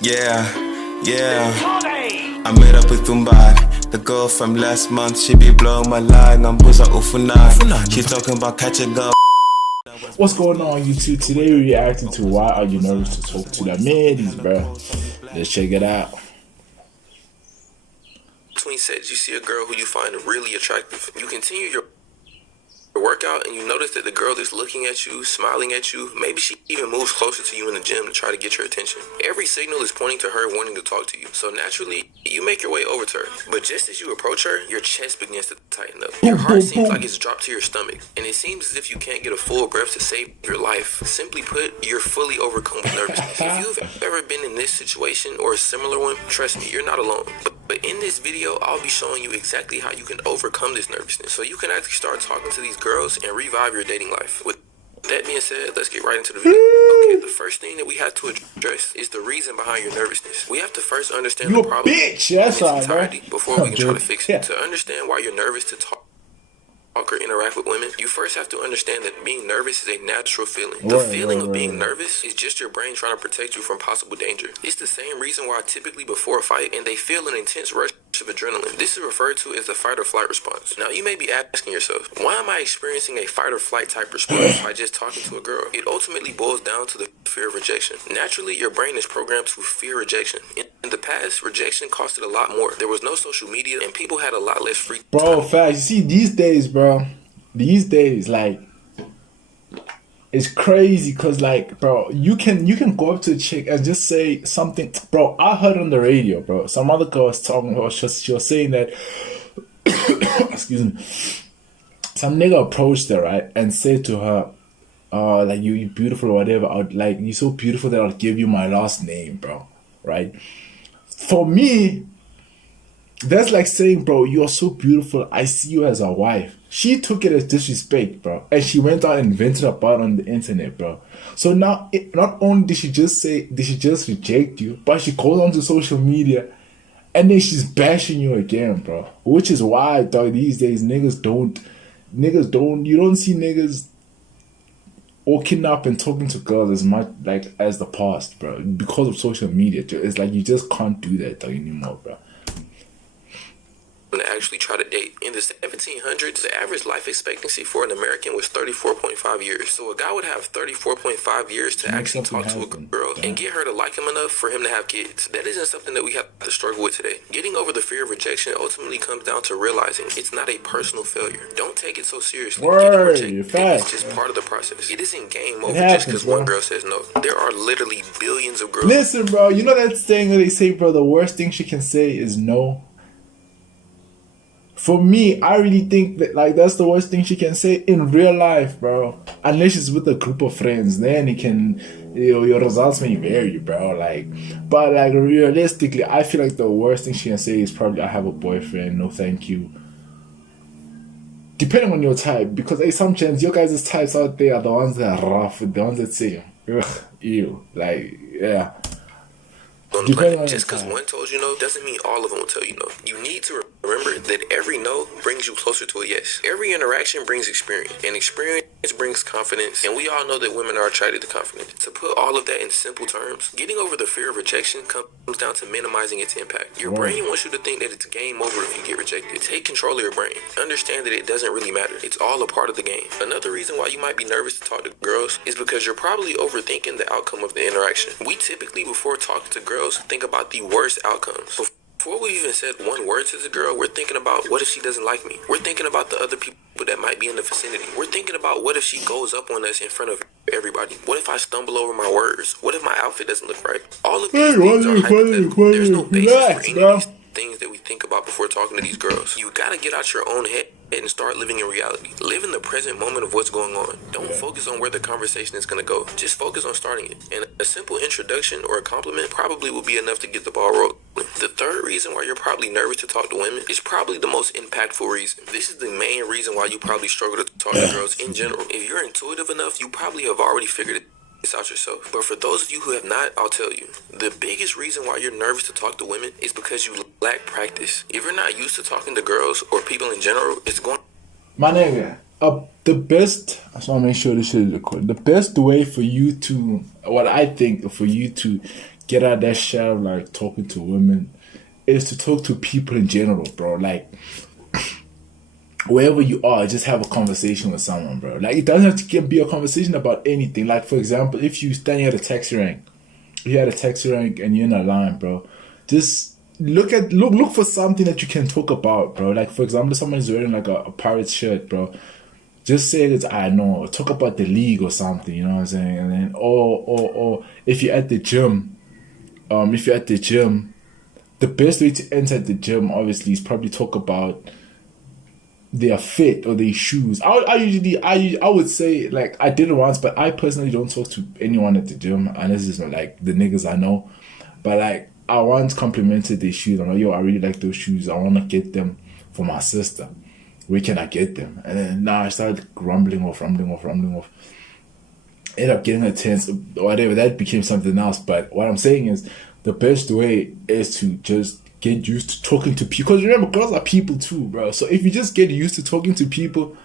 Yeah, yeah. I met up with Tumbad, the girl from last month. She be blowing my line. I'm Buza Ufuna. She's talking about catching girl. What's going on, YouTube? Today we're reacting to Why Are You Nervous to Talk to the Ladies, bro. Let's check it out. Between sets, you see a girl who you find really attractive. You continue your workout and you notice that the girl is looking at you, smiling at you. Maybe she even moves closer to you in the gym to try to get your attention. Every signal is pointing to her wanting to talk to you. So naturally, you make your way over to her. But just as you approach her, your chest begins to tighten up. Your heart seems like it's dropped to your stomach. And it seems as if you can't get a full breath to save your life. Simply put, you're fully overcome with nervousness. If you've ever been in this situation or a similar one, trust me, you're not alone. But in this video, I'll be showing you exactly how you can overcome this nervousness so you can actually start talking to these girls and revive your dating life. With that being said, let's get right into the video. Okay, the first thing that we have to address is the reason behind your nervousness. We have to first understand the problem in its entirety before we can try to fix it. To understand why you're nervous to talk or interact with women, you first have to understand that being nervous is a natural feeling. The feeling of being nervous is just your brain trying to protect you from possible danger. It's the same reason why typically before a fight and they feel an intense rush of adrenaline. This is referred to as the fight or flight response. Now you may be asking yourself, why am I experiencing a fight or flight type response by just talking to a girl? It ultimately boils down to the fear of rejection. Naturally, your brain is programmed to fear rejection. In the past, rejection costed a lot more. There was no social media and people had a lot less free time. Bro, facts. You see, these days, bro, like, it's crazy because, like, bro, you can go up to a chick and just say something. Bro, I heard on the radio, bro, some other girl was talking about, she was saying that excuse me, some nigga approached her, right, and said to her, like, you beautiful or whatever, like, you're so beautiful that I'll give you my last name, bro, right? For me, that's like saying, bro, you are so beautiful, I see you as a wife. She took it as disrespect, bro. And she went out and vented about on the internet, bro. So now, not only did she just reject you, but she goes onto social media and then she's bashing you again, bro. Which is why, dog, these days, you don't see niggas walking up and talking to girls as much, like, as the past, bro. Because of social media. It's like you just can't do that, dog, anymore, bro. To actually try to date. In the 1700s, the average life expectancy for an American was 34.5 years. So a guy would have 34.5 years to actually talk to a girl and get her to like him enough for him to have kids. That isn't something that we have to struggle with today. Getting over the fear of rejection ultimately comes down to realizing it's not a personal failure. Don't take it so seriously. Getting rejected is just part of the process. It isn't game over just because one girl says no. There are literally billions of girls. Listen, bro, you know that saying that they say, bro, the worst thing she can say is no? For me, I really think that, like, that's the worst thing she can say in real life, bro. Unless she's with a group of friends, then it can, your results may vary, bro. Like, but like realistically, I feel like the worst thing she can say is probably, I have a boyfriend, no thank you. Depending on your type, because sometimes your guys' types out there are the ones that are rough, the ones that say, ugh, ew, like, yeah. On the planet. Just because one told you no doesn't mean all of them will tell you no. You need to remember that every no brings you closer to a yes. Every interaction brings experience, and experience brings confidence, and we all know that women are attracted to confidence. To put all of that in simple terms, getting over the fear of rejection comes down to minimizing its impact. Your brain wants you to think that it's game over if you get rejected. Take control of your brain. Understand that it doesn't really matter. It's all a part of the game. Another reason why you might be nervous to talk to girls is because you're probably overthinking the outcome of the interaction. We typically, before talking to girls, think about the worst outcomes. Before we even said one word to the girl, we're thinking about, what if she doesn't like me? We're thinking about the other people that might be in the vicinity. We're thinking about, what if she goes up on us in front of everybody? What if I stumble over my words? What if my outfit doesn't look right? All of these things are hypothetical. There's no basis for any of these things that we think about before talking to these girls. You gotta get out your own head and start living in reality. Live in the present moment of what's going on. Don't focus on where the conversation is going to go. Just focus on starting it. And a simple introduction or a compliment probably will be enough to get the ball rolling. The third reason why you're probably nervous to talk to women is probably the most impactful reason. This is the main reason why you probably struggle to talk to girls in general. If you're intuitive enough, you probably have already figured it out yourself. But for those of you who have not, I'll tell you, the biggest reason why you're nervous to talk to women is because you lack practice. If you're not used to talking to girls or people in general, it's going... My nigga, the best, I just want to make sure this shit is recorded. The best way for you to, what I think, for you to get out of that shit of like talking to women is to talk to people in general, bro. Like, wherever you are, just have a conversation with someone, bro. Like, it doesn't have to be a conversation about anything. Like, for example, if you're standing at a taxi rank, you're at a taxi rank and you're in a line, bro, just look for something that you can talk about, bro. Like, for example, someone's wearing like a Pirates shirt, bro. Just say that, I know, talk about the league or something, you know what I'm saying? And then, or if you're at the gym, the best way to enter the gym, obviously, is probably talk about their fit or their shoes. I would say, like, I did it once, but I personally don't talk to anyone at the gym unless it's like the niggas I know. But like, I once complimented their shoes. I'm like, yo, I really like those shoes. I want to get them for my sister. Where can I get them? And then now I started rumbling off. Ended up getting a tense, whatever. That became something else. But what I'm saying is, the best way is to just get used to talking to people. Because remember, girls are people too, bro. So if you just get used to talking to people,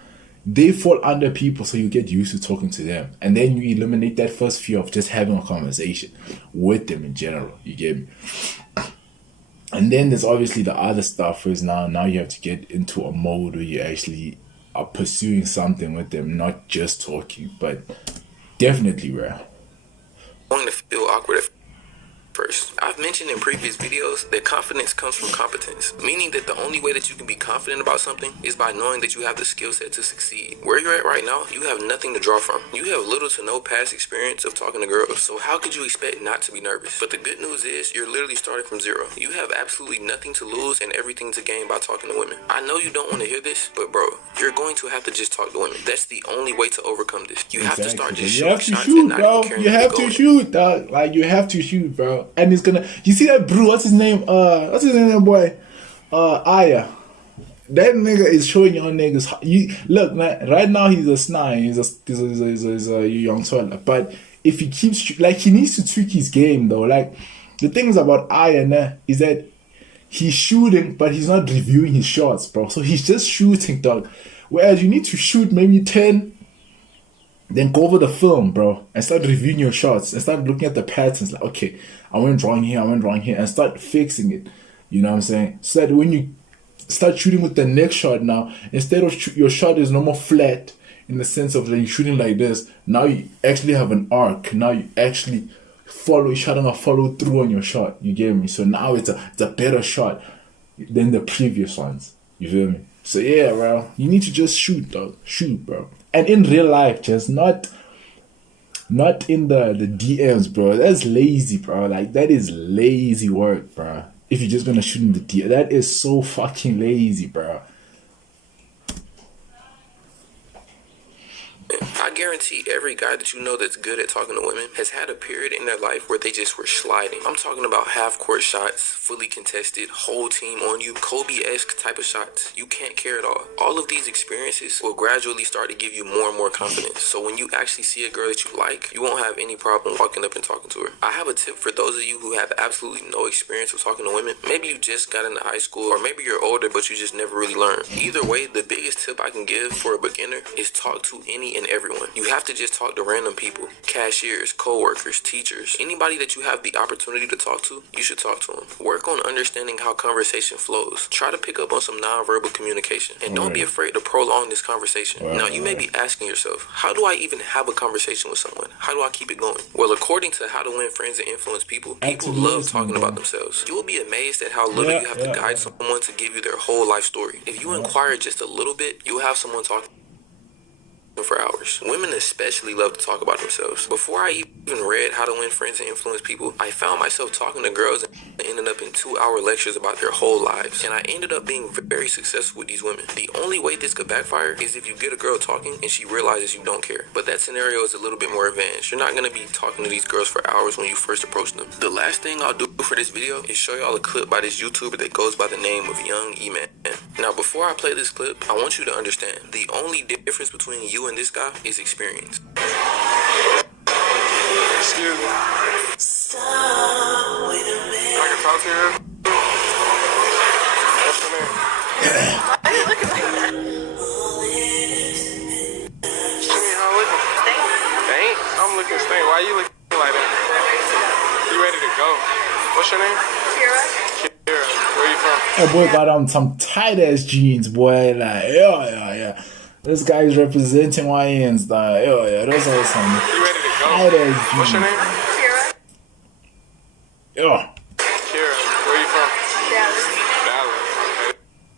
they fall under people, so you get used to talking to them. And then you eliminate that first fear of just having a conversation with them in general. You get me? And then there's obviously the other stuff is now you have to get into a mode where you actually are pursuing something with them, not just talking. But definitely, bro. Going to feel awkward at first. I've mentioned in previous videos that confidence comes from competence, meaning that the only way that you can be confident about something is by knowing that you have the skill set to succeed. Where you're at right now, you have nothing to draw from. You have little to no past experience of talking to girls, so how could you expect not to be nervous? But the good news is, you're literally starting from zero. You have absolutely nothing to lose and everything to gain by talking to women. I know you don't want to hear this, but bro, you're going to have to just talk to women. That's the only way to overcome this. You have to start just shooting shots and not even caring. You have to shoot, dog. Like, you have to shoot, bro. And it's gonna... You see that brew? What's his name? Boy? Aya. That nigga is showing young niggas. You look, man. Right now he's a snide. He's a young toiler. But if he keeps like, he needs to tweak his game though. Like, the things about Aya is that he's shooting, but he's not reviewing his shots, bro. So he's just shooting, dog. Whereas you need to shoot maybe 10. Then go over the film, bro, and start reviewing your shots and start looking at the patterns. Like, okay, I went wrong here, and start fixing it. You know what I'm saying? So that when you start shooting with the next shot now, instead of your shot is no more flat in the sense of like, you're shooting like this, now you actually have an arc. Now you actually follow through on your shot. You get me? So now it's a better shot than the previous ones. You feel me? So yeah, bro, you need to just shoot, dog. Shoot, bro. And in real life, just not in the DMs, bro. That's lazy, bro. Like, that is lazy work, bro. If you're just gonna shoot in the DM, that is so fucking lazy, bro. I guarantee every guy that you know that's good at talking to women has had a period in their life where they just were sliding. I'm talking about half-court shots, fully contested, whole team on you, Kobe-esque type of shots. You can't care at all. All of these experiences will gradually start to give you more and more confidence. So when you actually see a girl that you like, you won't have any problem walking up and talking to her. I have a tip for those of you who have absolutely no experience with talking to women. Maybe you just got into high school, or maybe you're older but you just never really learned. Either way, the biggest tip I can give for a beginner is talk to any and everyone. You have to just talk to random people, cashiers, co-workers, teachers, anybody that you have the opportunity to talk to, you should talk to them. Work on understanding how conversation flows. Try to pick up on some nonverbal communication, and don't be afraid to prolong this conversation. Now, you may be asking yourself, how do I even have a conversation with someone? How do I keep it going? Well, according to How to Win Friends and Influence People, people love talking about themselves. You will be amazed at how little you have to guide someone to give you their whole life story. If you inquire just a little bit, you'll have someone talking for hours. Women especially love to talk about themselves. Before I even read How to Win Friends and Influence People, I found myself talking to girls and ended up in 2-hour lectures about their whole lives. And I ended up being very successful with these women. The only way this could backfire is if you get a girl talking and she realizes you don't care. But that scenario is a little bit more advanced. You're not going to be talking to these girls for hours when you first approach them. The last thing I'll do for this video is show y'all a clip by this YouTuber that goes by the name of Young E-Man. Now, before I play this clip, I want you to understand the only difference between you and this guy is experience. Excuse me. I can talk to you. What's your name? Why are you looking like that? Jimmy, how looking? Stink? Stink? I'm looking stink. Why you looking like that? You ready to go? What's your name? Kira. Kira. Where you from? That boy got on some tight ass jeans, boy. Like, yeah. This guy is representing YNs, like, yeah. Those are some You ready to go? tight ass jeans. What's your name? Kira. Yeah. Kira. Where you from? Dallas. Dallas. Okay.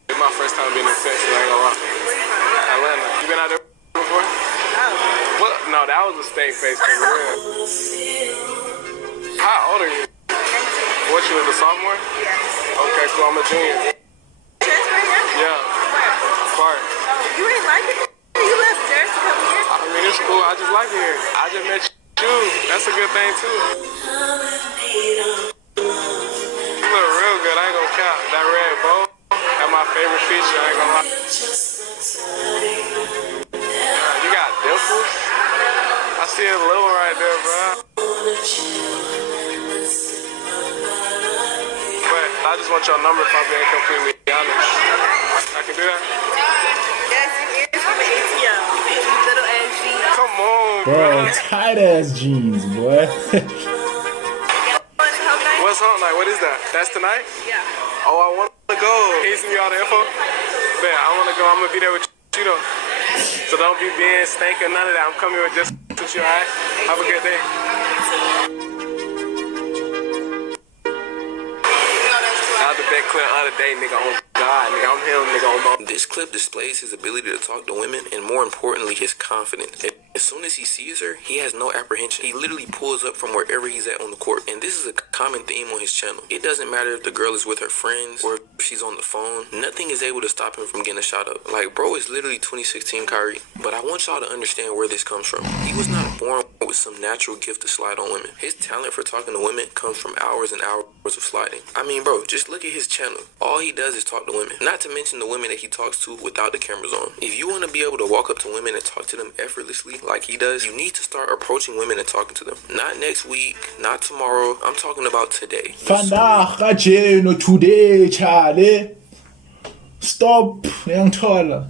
It's my first time being in Texas. I ain't gonna lie. Atlanta. You been out there before? Oh. What? No, that was a steak face for real. How old are you? 19. What, you was a sophomore? Yes. Okay, cool. I'm a junior. Transfer here? Yeah. Where? Clark. Oh, you ain't like it? You left Jersey a couple years ago. I mean, it's cool. I just like it here. I just met you. That's a good thing, too. You look real good. I ain't gonna count. That red bow, that's my favorite feature. I ain't gonna lie. You got dimples? I see a little one right there, bro. But I just want your number if I'm being completely honest. I can do that? Yes, you is from the ATL. Little ass G. Come on, Bro, bro. tight ass jeans, boy. What's home night? What is that? That's tonight? Yeah. Oh, I want to go. Can you send me all the info? Man, I want to go. I'm going to be there with you, though. So don't be being stank or none of that. I'm coming with just with you, all right? Have a good day. Not the best clip of the day, nigga. On God, nigga. I'm him, nigga. On my... This clip displays his ability to talk to women and, more importantly, his confidence. As soon as he sees her, he has no apprehension. He literally pulls up from wherever he's at on the court. And this is a common theme on his channel. It doesn't matter if the girl is with her friends or if she's on the phone. Nothing is able to stop him from getting a shot up. Like, bro is literally 2016 Kyrie. But I want y'all to understand where this comes from. He was not born with some natural gift to slide on women. His talent for talking to women comes from hours and hours of sliding. I mean, bro, just look at his channel. All he does is talk to women. Not to mention the women that he talks to without the cameras on. If you want to be able to walk up to women and talk to them effortlessly like he does, you need to start approaching women and talking to them. Not next week, not tomorrow. I'm talking about today. Vandaag, kajeno, today, Charlie. Stop, young taller.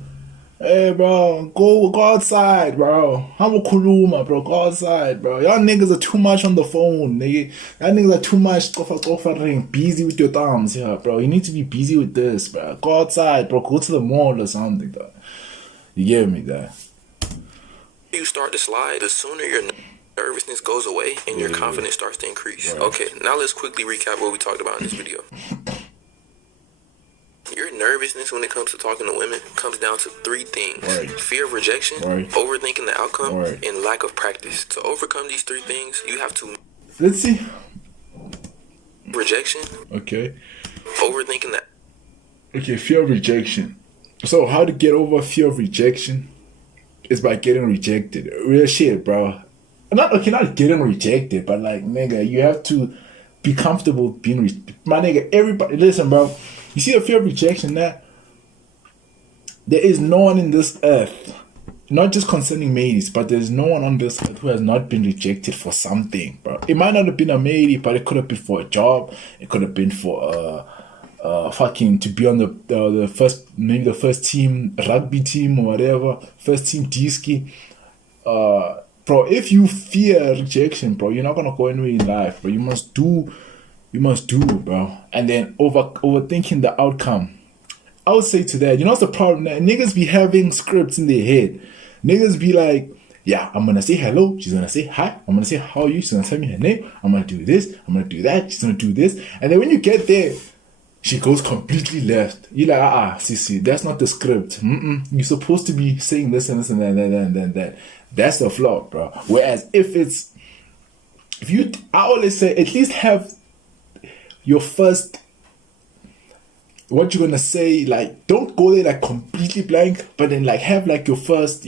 Hey, bro, go outside, bro. I'm a kuluma, bro. Go outside, bro. Y'all niggas are too much on the phone, nigga. Y'all niggas are too much busy with your thumbs here, bro. You need to be busy with this, bro. Go outside, bro. Go to the mall or something, though. You get me, that? You start to slide, the sooner your nervousness goes away and your confidence starts to increase. Right. Okay, now let's quickly recap what we talked about in this video. Your nervousness when it comes to talking to women comes down to three things. Right. Fear of rejection, Right. overthinking the outcome, Right. and lack of practice. To overcome these three things, you have to Let's see. rejection, Okay. overthinking the Okay, fear of rejection. So, how to get over fear of rejection is by getting rejected. Real shit, bro. Not getting rejected, but like, nigga, you have to be comfortable being my nigga, everybody, listen, bro. You see the fear of rejection there? There is no one in this earth, not just concerning maids, but there's no one on this earth who has not been rejected for something, bro. It might not have been a maid, but it could have been for a job. It could have been for fucking to be on the first, maybe the first team rugby team or whatever, first team D-ski. Bro, if you fear rejection, bro, you're not gonna go anywhere in life, bro. You must do, bro. And then overthinking the outcome. I would say to that, you know what's the problem? Niggas be having scripts in their head. Niggas be like, yeah, I'm gonna say hello, she's gonna say hi, I'm gonna say how are you, she's gonna tell me her name, I'm gonna do this, I'm gonna do that, she's gonna do this. And then when you get there, she goes completely left. You're like, see, that's not the script. You're supposed to be saying this and this and that. That's the flaw, bro. Whereas I always say, at least have your first, what you're gonna say, like, don't go there like completely blank, but then like have like your first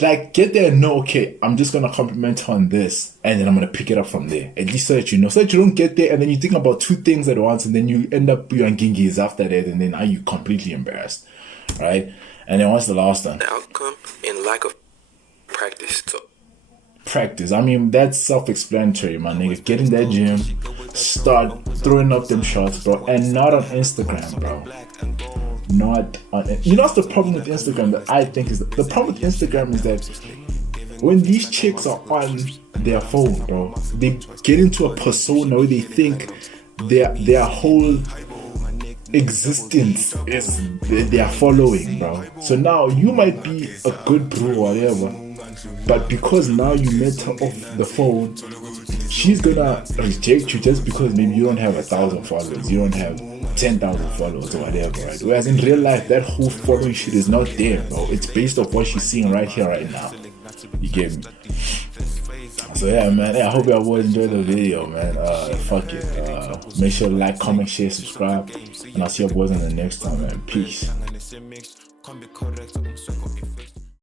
like get there and know, okay, I'm just gonna compliment her on this, and then I'm gonna pick it up from there. At least so that you know, so that you don't get there and then you think about two things at once, and then you end up being gingis after that, and then are you completely embarrassed, right? And then what's the last one? The outcome and lack of practice. So Practice. I mean, that's self-explanatory, my nigga. Get in that gym, start throwing up them shots, bro, and not on Instagram, bro. Not on it. You know what's the problem with Instagram that I think is the problem with Instagram is that when these chicks are on their phone, bro, they get into a persona where they think their whole existence is their following, bro. So now you might be a good bro or whatever, but because now you met her off the phone, she's gonna reject you just because maybe you don't have 1,000 followers, you don't have 10,000 followers or whatever, right? Whereas in real life, that whole following shit is not there, bro. It's based off what she's seeing right here, right now. You get me? So yeah, man. Yeah, I hope y'all boys enjoyed the video, man. Fuck it. Make sure to like, comment, share, subscribe, and I'll see you boys in the next time, man. Peace.